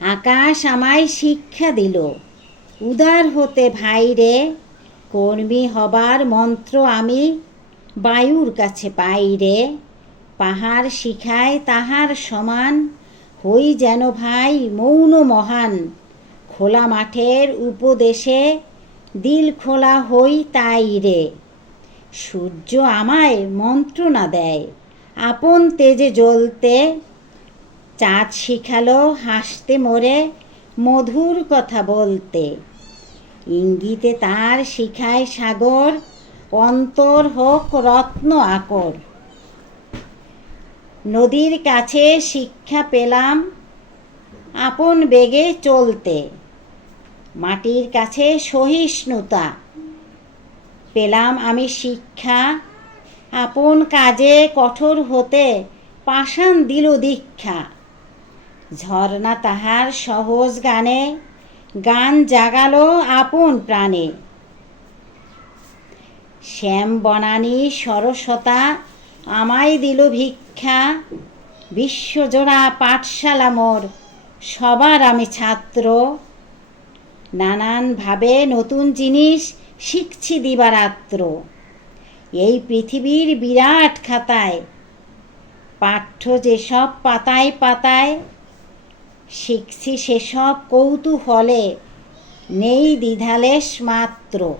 আকাশ আমায় শিক্ষা দিল, উদার হতে ভাইরে। কর্মী হবার মন্ত্র আমি বায়ুর কাছে পাইরে। পাহাড় শিখায় তাহার সমান, হই যেন ভাই মৌন মহান। খোলা মাঠের উপদেশে দিল খোলা হই তাই রে। সূর্য আমায় মন্ত্রণা দেয় আপন তেজে জ্বলতে। চাঁদ শিখালো হাসতে মোরে মধুর কথা বলতে। ইঙ্গিতে তার শিখায় সাগর, অন্তর হোক রত্ন আকর। নদীর কাছে শিক্ষা পেলাম আপন বেগে চলতে। মাটির কাছে সহিষ্ণুতা পেলাম আমি শিক্ষা। আপন কাজে কঠোর হতে পাষাণ দিল দীক্ষা। ঝর্ণা তাহার সহজ গানে গান জাগালো আপন প্রাণে। শ্যাম বনানী সরসতা আমায় দিল ভিক্ষা। বিশ্বজোড়া পাঠশালা মোর, সবার আমি ছাত্র। নানানভাবে নতুন জিনিস শিখছি দিবারাত্র। এই পৃথিবীর বিরাট খাতায় পাঠ্য যেসব পাতায় পাতায়, শিখছি সেসব কৌতূহলে, নেই দ্বিধালেশ মাত্র।